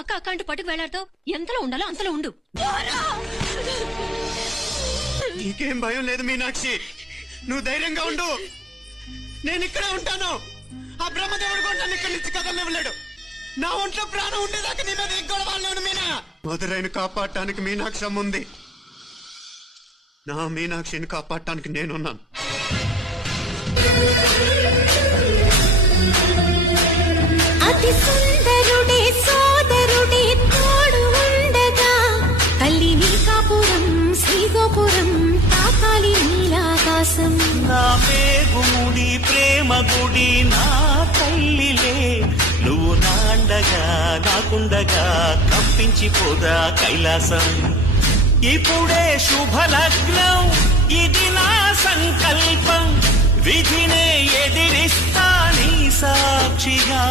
అక్క అక్క అంటూ పట్టుకు వెళ్లాడుతావు. ఎంతలో ఉండాలో అంతలో ఉండు. నీకేం భయం లేదు మీనాక్షి, నువ్వు ధైర్యంగా ఉండు. నేను ఇక్కడే ఉంటాను. ఆ బ్రహ్మదేవుడు కూడా నన్ను ఇక్కడి నుంచి కదలనివ్వలేడు. నా ఒంట్లో ప్రాణం ఉండేదాకా నీ మీద ఎగ్గొడవాలను మీనా. మధురైన కాపాడటానికి మీనాక్షి అమ్మ ఉంది. నా మీనాక్షిని కాపాడటానికి నేనున్నాను. అతి సుందరుడే సోదరుడే తోడు ఉండగా తల్లిని కాపురం శ్రీగోపురం తాకాలి నీలాకాశం. నా పేగుముడి ప్రేమ గుడి నా తల్లిలే, నువ్వు నాండగా నాకుండగా కంపించిపోదా కైలాసం. ఇప్పుడే శుభలగ్నం, ఇది నా సంకల్పం, విధినే ఎదిరిస్తా నీ సాక్షిగా.